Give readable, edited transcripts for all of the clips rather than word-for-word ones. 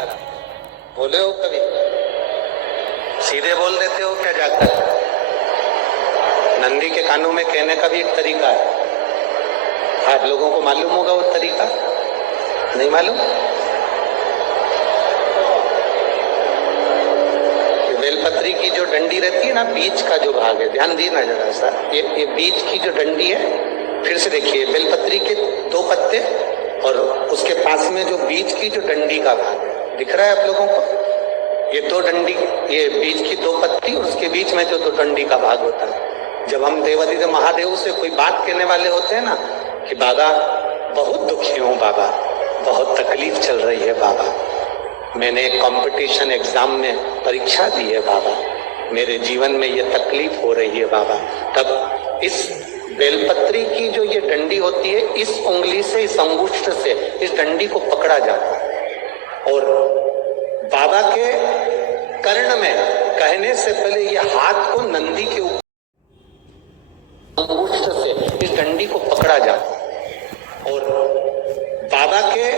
जाकर बोले हो कभी? सीधे बोल देते हो क्या जाकर? नंदी के कानों में कहने का भी एक तरीका है। आप लोगों को मालूम होगा वो तरीका? नहीं मालूम? बेलपत्री की जो डंडी रहती है ना, बीच का जो भाग है, ध्यान दिए ना जरा सा, ये बीच की जो डंडी है, फिर से देखिए, बेलपत्री के 2 पत्ते और उसके पास में जो बीच की जो डंडी का भाग है, दिख रहा है आप लोगों को? ये 2 डंडी, ये बीच की 2 पत्ती और उसके बीच में जो 2 डंडी का भाग होता है। जब हम देवादिदेव महादेव से कोई बात कहने वाले होते हैं ना कि बाबा बहुत दुखी हूं, बाबा बहुत तकलीफ चल रही है, बाबा मैंने एक कंपटीशन एग्जाम में परीक्षा दी है, बाबा मेरे जीवन में ये तकलीफ हो रही है, बाबा, तब इस बेलपत्री की जो ये डंडी होती है, इस उंगली से, इस अंगुष्ठ से इस डंडी को पकड़ा जाता है और बाबा के कर्ण में कहने से पहले ये हाथ को नंदी के ऊपर अंगुष्ठ से इस डंडी को पकड़ा जाता है और बाबा के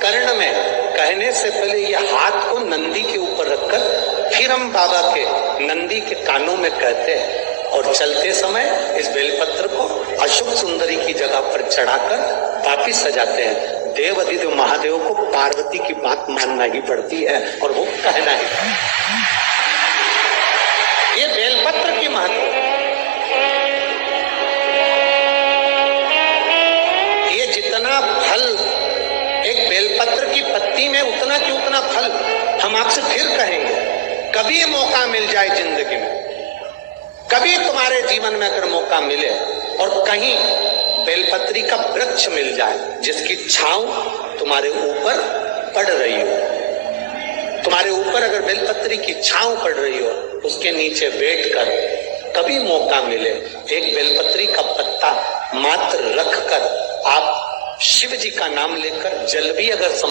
कर्ण में कहने से पहले ये हाथ को नंदी के ऊपर रखकर फिर हम बाबा के नंदी के कानों में कहते हैं और चलते समय इस बेलपत्र को अशुभ सुंदरी की जगह पर चढ़ाकर वापिस सजाते हैं। देवादिदेव महादेव को पार्वती की बात मानना ही पड़ती है और वो कहना ही। ये बेलपत्र की महत्व, ये जितना फल एक बेलपत्र की पत्ती में उतना की उतना फल, हम आपसे फिर कहेंगे, कभी मौका मिल जाए जिंदगी में, कभी तुम्हारे जीवन में अगर मौका मिले और कहीं बेलपत्री का वृक्ष मिल जाए जिसकी छांव तुम्हारे ऊपर पड़ रही हो, तुम्हारे ऊपर अगर बेलपत्री की छांव पड़ रही हो, उसके नीचे बैठकर कभी मौका मिले, एक बेलपत्री का पत्ता मात्र रखकर आप शिव जी का नाम लेकर जल भी अगर